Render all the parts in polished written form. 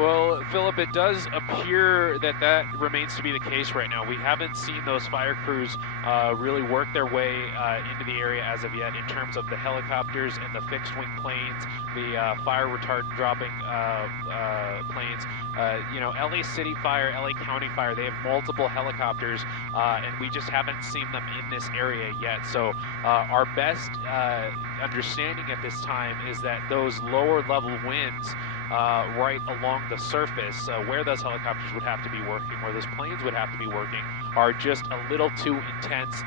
Well, Philip, it does appear that that remains to be the case right now. We haven't seen those fire crews really work their way into the area as of yet in terms of the helicopters and the fixed-wing planes, the fire retardant dropping planes. LA City Fire, LA County Fire, they have multiple helicopters, and we just haven't seen them in this area yet. So our best understanding at this time is that those lower-level winds right along the surface where those helicopters would have to be working, where those planes would have to be working, are just a little too intense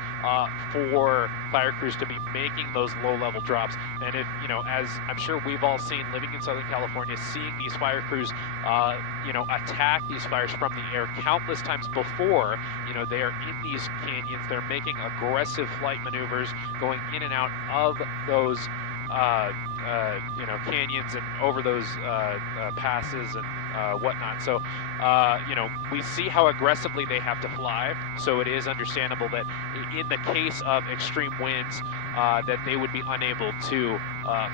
for fire crews to be making those low-level drops. And if, as I'm sure we've all seen living in Southern California, seeing these fire crews, attack these fires from the air countless times before, they are in these canyons, they're making aggressive flight maneuvers, going in and out of those canyons and over those passes and whatnot. So, we see how aggressively they have to fly. So it is understandable that in the case of extreme winds, that they would be unable to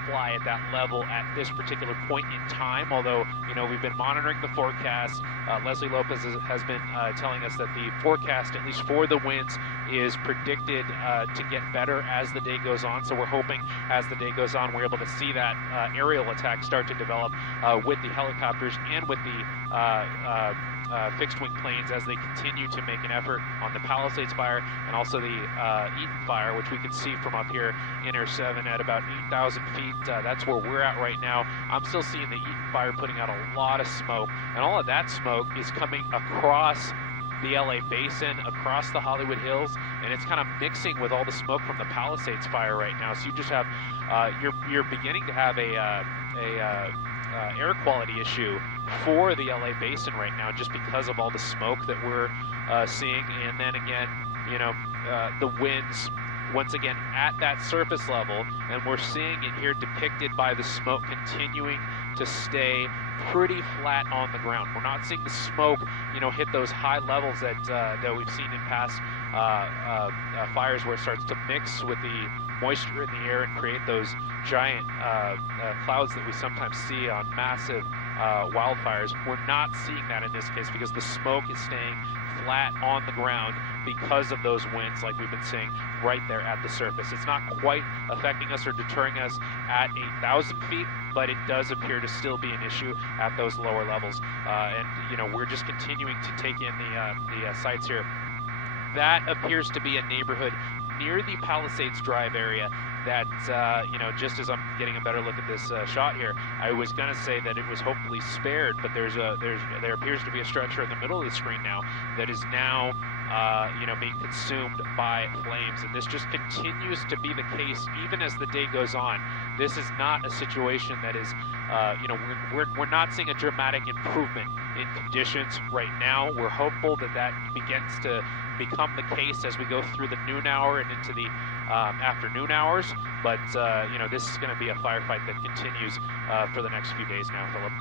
fly at that level at this particular point in time. Although, we've been monitoring the forecast. Leslie Lopez has been telling us that the forecast, at least for the winds, is predicted to get better as the day goes on. So we're hoping as the day goes on, we're able to see that aerial attack start to develop with the helicopters and with the fixed-wing planes as they continue to make an effort on the Palisades fire and also the Eaton fire, which we can see from up here in Air 7 at about 8,000 feet. That's where we're at right now. I'm still seeing the Eaton fire putting out a lot of smoke, and all of that smoke is coming across the LA basin, across the Hollywood Hills, and it's kind of mixing with all the smoke from the Palisades fire right now. So you just have, you're beginning to have a air quality issue for the LA basin right now, just because of all the smoke that we're seeing. And then again, the winds once again at that surface level, and we're seeing it here depicted by the smoke continuing to stay pretty flat on the ground. We're not seeing the smoke, hit those high levels that we've seen in past fires, where it starts to mix with the moisture in the air and create those giant clouds that we sometimes see on massive wildfires. We're not seeing that in this case because the smoke is staying flat on the ground because of those winds, like we've been seeing right there at the surface. It's not quite affecting us or deterring us at 8,000 feet, but it does appear to still be an issue at those lower levels. And we're just continuing to take in the sites here. That appears to be a neighborhood near the Palisades Drive area that, just as I'm getting a better look at this shot here, I was going to say that it was hopefully spared, but there appears to be a structure in the middle of the screen now that is now, being consumed by flames. And this just continues to be the case even as the day goes on. This is not a situation that is, we're not seeing a dramatic improvement in conditions right now. We're hopeful that that begins to become the case as we go through the noon hour and into the afternoon hours. But, this is going to be a firefight that continues for the next few days now, Philip.